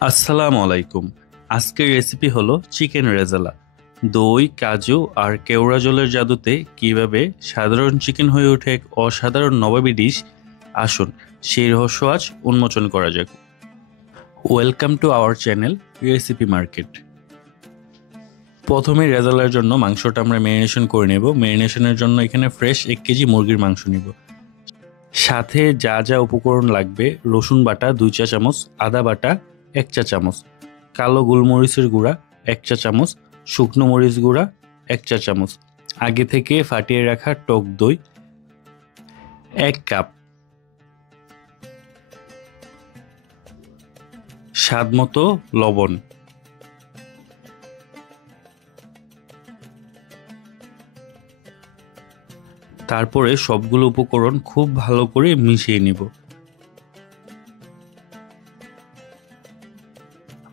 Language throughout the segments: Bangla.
আসসালামু আলাইকুম। আজকের রেসিপি হলো চিকেন রেজালা। দই, কাজু আর কেওড়া জলের জাদুতে কিভাবে সাধারণ চিকেন হয়ে ওঠে এক অসাধারণ নবাবী ডিশ, আসুন সেই রহস্য আজ উন্মোচন করা যাক। Welcome to our channel recipe market. প্রথমে রেজালার জন্য মাংসটা আমরা ম্যারিনেশন করে নেব। ম্যারিনেশনের জন্য এখানে ফ্রেশ 1 কেজি মুরগির মাংস নিব। সাথে যা যা উপকরণ লাগবে: রসুন বাটা 2 চা চামচ, আদা বাটা 1 চা চামচ, কালো গোলমরিচের গুঁড়া 1 চা চামচ, শুকনো মরিচ গুঁড়া 1 চা চামচ, আগে থেকে ফাটিয়ে রাখা টক দই 1 কাপ, স্বাদ মতো লবণ। তারপরে সবগুলো উপকরণ খুব ভালো করে মিশিয়ে নিব।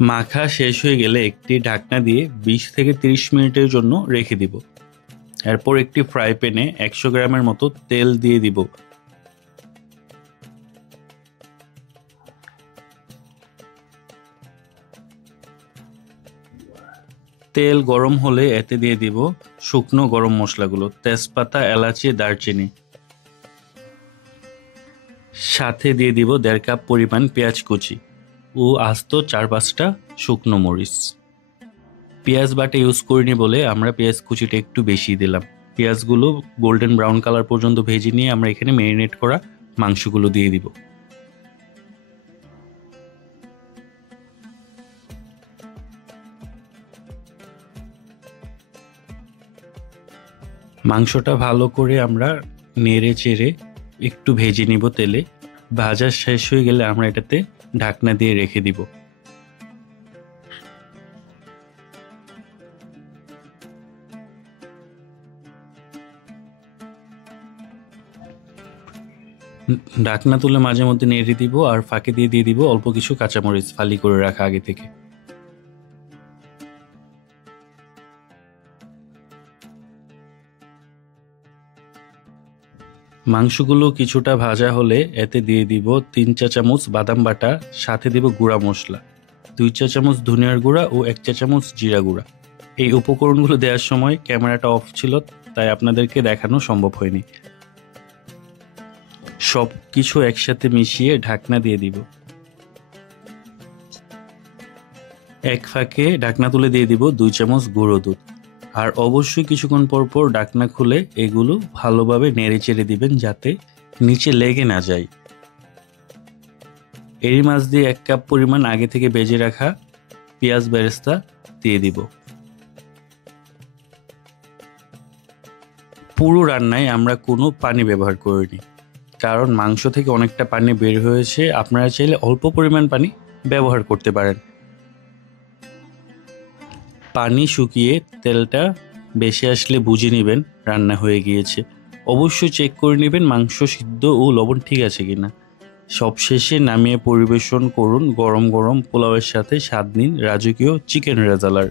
মাখা শেষ হয়ে গেলে একটি ঢাকনা দিয়ে 20 থেকে 30 মিনিটের জন্য রেখে দিব। এরপর একটি ফ্রাই প্যানে 100 গ্রামের মতো তেল দিয়ে দিব। তেল গরম হলে এতে দিয়ে দিব শুকনো গরম মশলাগুলো: তেজপাতা, এলাচি, দারচিনি। সাথে দিয়ে দিব 1.5 কাপ পরিমাণ পেঁয়াজ কুচি ও আস্ত 4-5টা শুকনো মরিচ। পেঁয়াজ বাটা ইউজ করিনি বলে আমরা পেঁয়াজ কুচিটা একটু বেশি দিলাম। পেঁয়াজগুলো গোল্ডেন ব্রাউন কালার পর্যন্ত ভেজে নিয়ে আমরা এখানে ম্যারিনেট করা মাংসগুলো দিয়ে দিব। মাংসটা ভালো করে আমরা নেড়ে চেড়ে একটু ভেজে নিব তেলে। ভাজা শেষ হয়ে গেলে আমরা এটাতে ঢাকনা দিয়ে রেখে দিব। ঢাকনা তুলে মাঝে মধ্যে নেড়ে দিব আর ফাঁকে দিয়ে দিয়ে দিব অল্প কিছু কাঁচামরিচ ফালি করে রাখা আগে থেকে। মাংসগুলো কিছুটা ভাজা হলে এতে দিয়ে দিব 3 চা চামচ বাদাম বাটা, সাথে দিব গুঁড়া মশলা 2 চা চামচ ধনিয়ার গুঁড়া ও 1 চা চামচ জিরা গুঁড়া। এই উপকরণগুলো দেওয়ার সময় ক্যামেরাটা অফ ছিল, তাই আপনাদেরকে দেখানো সম্ভব হয়নি। সব কিছু একসাথে মিশিয়ে ঢাকনা দিয়ে দিব। এক ফাঁকে ঢাকনা তুলে দিয়ে দিব 2 চামচ গুঁড়ো দুধ। আর অবশ্যই কিছুক্ষণ পর পর ঢাকনা খুলে এগুলো ভালোভাবে নেড়ে চেড়ে দিবেন যাতে নিচে লেগে না যায়। এরই মাছ দিয়ে 1 কাপ পরিমাণ আগে থেকে ভেজে রাখা পেঁয়াজ বেরেস্তা দিয়ে দিব। পুরো রান্নায় আমরা কোনো পানি ব্যবহার করিনি, কারণ মাংস থেকে অনেকটা পানি বের হয়েছে। আপনারা চাইলে অল্প পরিমাণ পানি ব্যবহার করতে পারেন। পানি শুকিয়ে তেলটা বেশি আসলে বুঝে নেবেন রান্না হয়ে গিয়েছে। অবশ্যই চেক করে নেবেন মাংস সিদ্ধ ও লবণ ঠিক আছে কিনা। সবশেষে নামিয়ে পরিবেশন করুন গরম গরম পোলাওয়ের সাথে। স্বাদ নিন রাজকীয় চিকেন রেজালার।